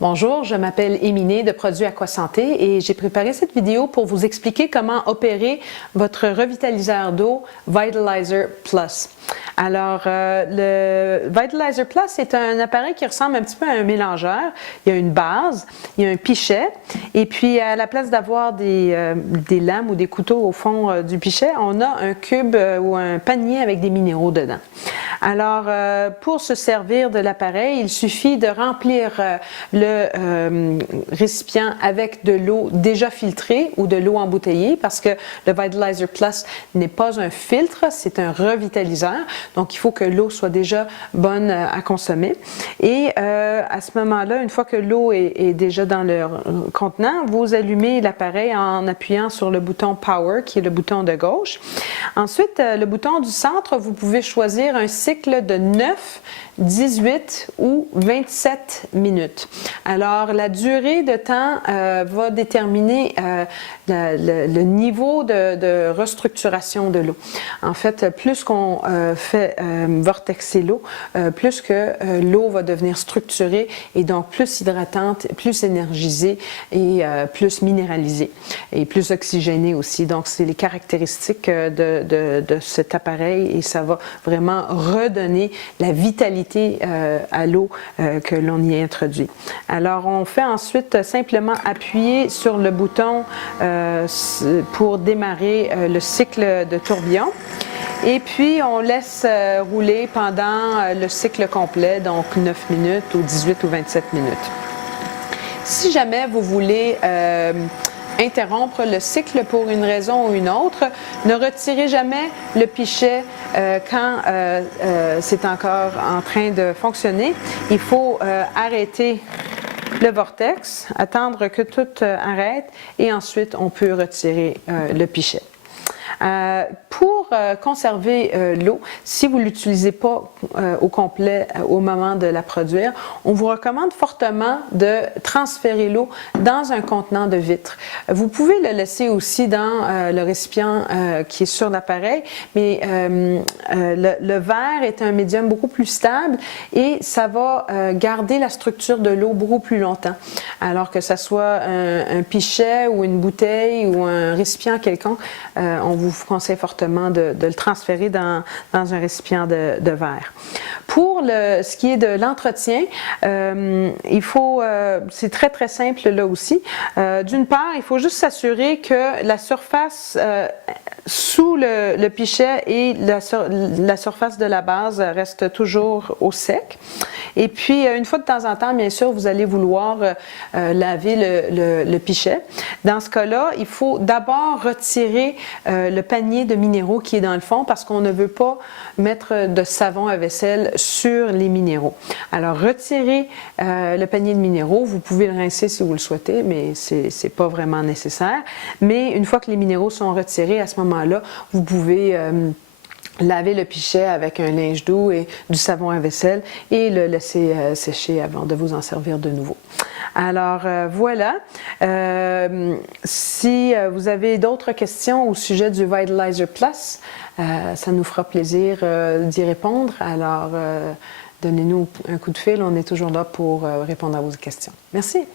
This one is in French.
Bonjour, je m'appelle Émilie de Produits AquaSanté et j'ai préparé cette vidéo pour vous expliquer comment opérer votre revitaliseur d'eau Vitalizer Plus. Alors, le Vitalizer Plus est un appareil qui ressemble un petit peu à un mélangeur. Il y a une base, il y a un pichet et puis à la place d'avoir des lames ou des couteaux au fond du pichet, on a un cube ou un panier avec des minéraux dedans. Alors, pour se servir de l'appareil, il suffit de remplir le récipient avec de l'eau déjà filtrée ou de l'eau embouteillée parce que le Vitalizer Plus n'est pas un filtre, c'est un revitaliseur. Donc, il faut que l'eau soit déjà bonne à consommer. Et à ce moment-là, une fois que l'eau est déjà dans le contenant, vous allumez l'appareil en appuyant sur le bouton Power, qui est le bouton de gauche. Ensuite, le bouton du centre, vous pouvez choisir un cycle de 9, 18 ou 27 minutes. Alors, la durée de temps va déterminer le niveau de restructuration de l'eau. En fait, plus qu'on fait vortexer l'eau, plus que l'eau va devenir structurée et donc plus hydratante, plus énergisée et plus minéralisée et plus oxygénée aussi. Donc, c'est les caractéristiques de cet appareil et ça va vraiment redonner la vitalité à l'eau que l'on y introduit. Alors, on fait ensuite simplement appuyer sur le bouton pour démarrer le cycle de tourbillon. Et puis, on laisse rouler pendant le cycle complet, donc 9 minutes ou 18 ou 27 minutes. Si jamais vous voulez interrompre le cycle pour une raison ou une autre, ne retirez jamais le pichet quand c'est encore en train de fonctionner. Il faut arrêter le vortex, attendre que tout arrête et ensuite on peut retirer le pichet. Pour conserver l'eau, si vous ne l'utilisez pas au complet au moment de la produire, on vous recommande fortement de transférer l'eau dans un contenant de vitre. Vous pouvez le laisser aussi dans le récipient qui est sur l'appareil, mais le verre est un médium beaucoup plus stable et ça va garder la structure de l'eau beaucoup plus longtemps. Alors que ce soit un pichet ou une bouteille ou un récipient quelconque, on vous conseille fortement de le transférer dans un récipient de verre. Pour ce qui est de l'entretien, c'est très très simple là aussi. D'une part, il faut juste s'assurer que la surface sous le pichet et la surface de la base reste toujours au sec. Et puis, une fois de temps en temps, bien sûr, vous allez vouloir laver le pichet. Dans ce cas-là, il faut d'abord retirer le panier de minéraux qui est dans le fond parce qu'on ne veut pas mettre de savon à vaisselle sur les minéraux. Alors, retirez le panier de minéraux. Vous pouvez le rincer si vous le souhaitez, mais c'est pas vraiment nécessaire. Mais une fois que les minéraux sont retirés, à ce moment-là, vous pouvez laver le pichet avec un linge doux et du savon à vaisselle et le laisser sécher avant de vous en servir de nouveau. Alors voilà, si vous avez d'autres questions au sujet du Vitalizer Plus, ça nous fera plaisir d'y répondre. Alors donnez-nous un coup de fil, on est toujours là pour répondre à vos questions. Merci.